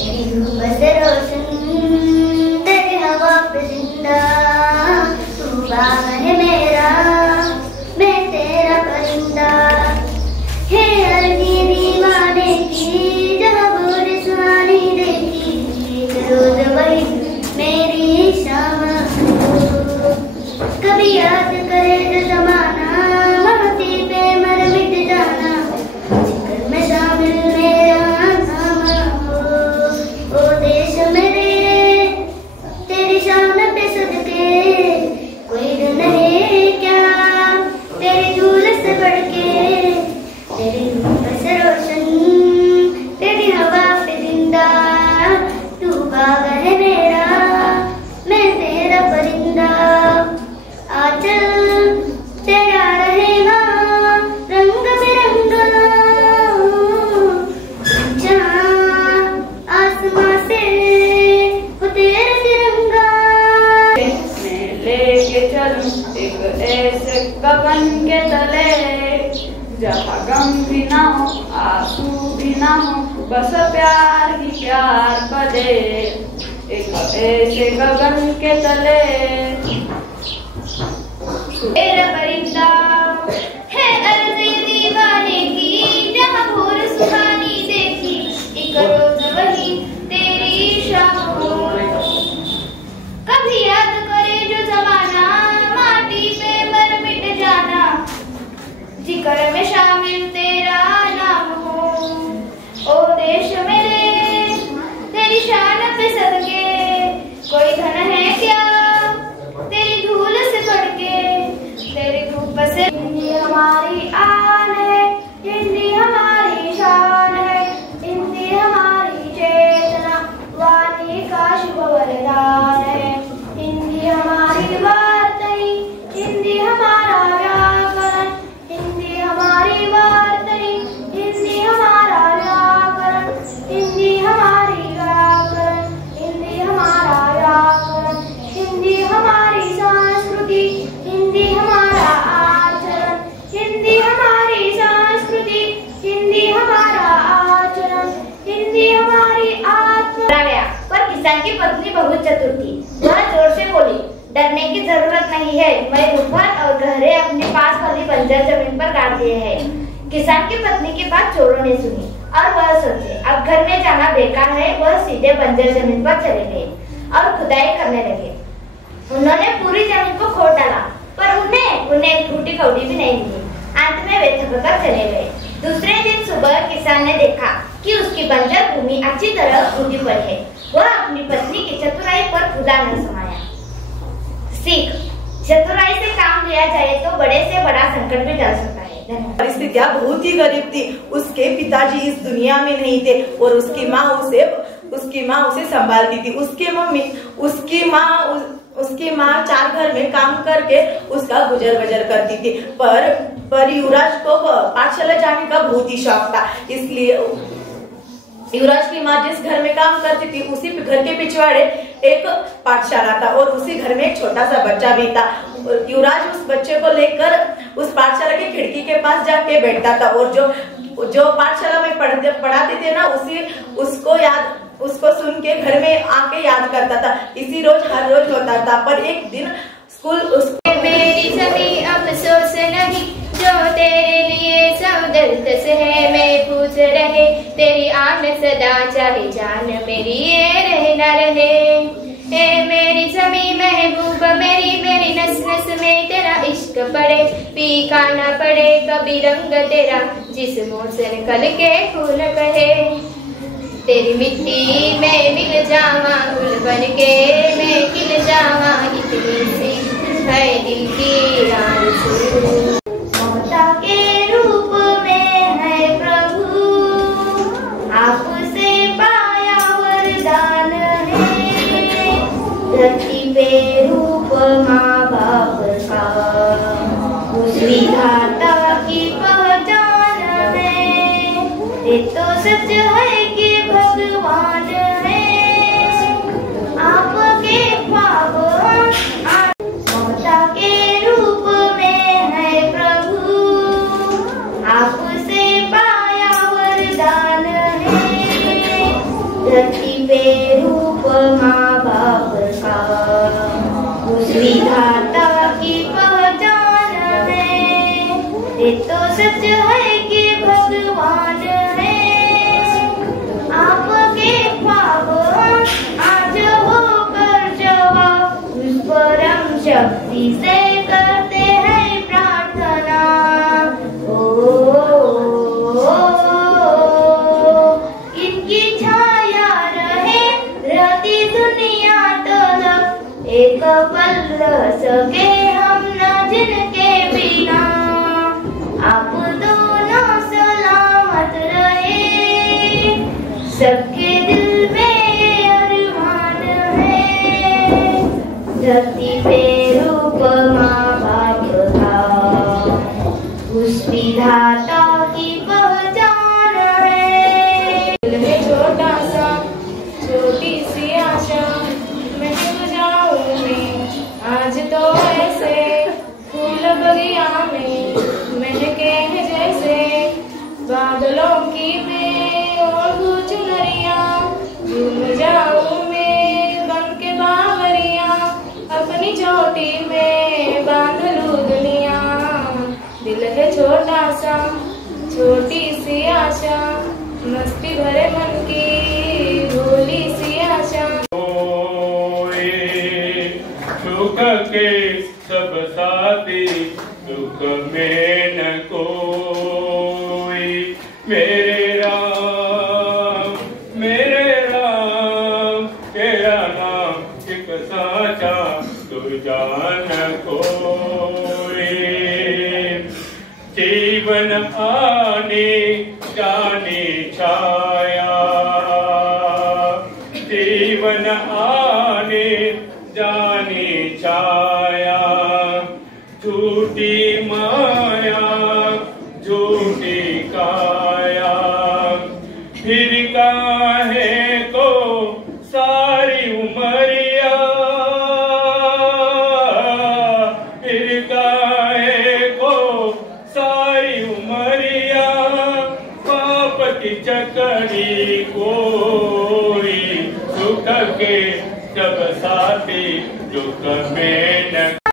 तेरी धूप से रोशन, तेरी हवा पे जिंदा, तू बाग है मेरा, मैं तेरा परिंदा। है अर्जी दीवाने की जहाँ बुरी सुहानी देखी, एक रोज वही मेरी शाम। कभी याद करे जो जमाना, ममती पे मर मिट जाना, जिक्र में शामिल मेरा नाम हो। ओ देश मेरे तेरी शान पे सदके, कोई धन है क्या तेरी धूल से बढ़ के। तेरी धूप से रोशन, तेरी हवा पे जिंदा, तू बाग है मेरा, मैं तेरा परिंदा। आंचल तेरा रहेगा रंग बिरंगा, आसमां से हो तेरा तिरंगा। मैं लेके चलूं एक ऐसे गगन के तले, जहाँ गम भी ना हो आंसू भी ना हो, बस प्यार ही प्यार बदे। एक ऐसे गगन के तले तेरा परिंदा है अर्ज़ी दीवाने की, जहाँ भोर सुहानी देखी, एक रोज वही तेरी शाम हो। कभी याद करे जो जमाना, माटी पे मर मिट जाना, जिक्र में शामिल तेरा नाम हो। ओ देश मेरे तेरी शान पे सदके, कोई धन है क्या तेरी धूल से बढ़ के। तेरी धूप से हिंदी हमारी आन है, हिंदी हमारी शान है, हिंदी हमारी चेतना, वाणी का शुभ वरदान है। हिंदी हमारी वार्तनी, हिंदी हमारा व्याकरण, हिंदी हमारी वार्तनी, हिंदी हमारा व्याकरण, हिंदी हमारी व्याकरण, हिंदी हमारा व्याकरण, हिंदी हमारी संस्कृति, हिंदी हमारा आचरण, हिंदी हमारी संस्कृति, हिंदी हमारा आचरण, हिंदी हमारी आत्मा। पर किसान की पत्नी बहुत चतुर थी। वह जोर से बोली, डरने की जरूरत नहीं है, मैं रूपन और गहरे अपने पास वाली बंजर जमीन पर गाड़ दिए हैं। किसान की पत्नी की बात चोरों ने सुनी और वह सोचे अब घर में जाना बेकार है। वह सीधे बंजर जमीन पर चले गए और खुदाई करने लगे। उन्होंने पूरी जमीन को खोद डाला, पर उन्हें एक टूटी कौड़ी भी नहीं मिली। अंत में वे थककर चले गए। दूसरे दिन सुबह किसान ने देखा कि उसकी बंजर भूमि अच्छी तरह खुदी पड़ी है। वह अपनी पत्नी की चतुराई पर खुदा न समाया। सीख, चतुराई से काम लिया जाए तो बड़े से बड़ा संकट भी टल सकता है। परिस्थितियां बहुत ही गरीब थी। उसके पिताजी इस दुनिया में नहीं थे और उसकी माँ उसे संभालती थी। उसकी माँ 4 घर में काम करके उसका गुजर बजर करती थी। पर युवराज को पाठशाला जाने का बहुत ही शौक था। इसलिए युवराज की माँ जिस घर में काम करती थी उसी घर के पिछवाड़े एक पाठशाला था और उसी घर में एक छोटा सा बच्चा भी था। युवराज उस बच्चे को लेकर उस पाठशाला की खिड़की के पास जाके बैठता था और जो पाठशाला में पढ़ाते थे ना उसको सुन के घर में आके याद करता था। इसी हर रोज होता था। पर एक दिन मेरी जमी अफसोस नहीं, जो तेरे लिए सौदर्द से है। मैं पूछ रहे तेरी आन सदा, चाहे जान मेरी ये रहे न रहे। ए मेरी जमी महबूब मेरी नस नस में तेरा इश्क पड़े, फीका ना पड़े कभी रंग तेरा, जिस मुंह से निकल के फूल कहे। तेरी मिट्टी में मिल जावा गुल बन के, मैं खिल जावा इतनी सी है दिल की आरज़ू। ममता के रूप में है प्रभु, आपसे पाया वरदान है। धरती पे रूप माँ बाप का, उस विधाता की पहचान है। ये तो सच है कि भगवान है आपके ख्वाब। ममता के रूप में है प्रभु, आपसे पाया वरदान है। धरती माँ बाप का, उस विधाता की पहचान है। ये तो सच है कि भगवान है, आपके ख्वाब आज होकर जवाब, उस परम शक्ति से करते हैं प्रार्थना। इनकी छाया रहे रहती दुनिया तलक, एक पल रह सके हम न जिनके बिना। आप दोनों सलामत रहे, सबके दिल में अरमान है। धरती पे रूप माँ बाप का, उस विधाता की पहचान है। दिल है छोटा सा, छोटी सी आशा, मैं डूब जाऊं मैं आज तो ऐसे, फूल बगिया में महके हैं जैसे, बादलों की मैं और कुछ नरिया, झूम जाऊं मैं बन के बावरिया, अपनी चोटी में बांध लूं दुनिया। दिल है छोटा सा, छोटी सी आशा, मस्ती भरे मन की भोली सी आशा। सुख के सब साथी, दुख में न कोई, मेरे राम तेरा नाम एक साचा, दूजा न कोई। जीवन आने जाने छाया, जीवन आने जाने छाया, झूठी माया झूठी काया, फिर काहे को सारी उमरिया, फिर काहे को सारी उमरिया, पाप की चकरी कोई, सुख के सब साथी दुख में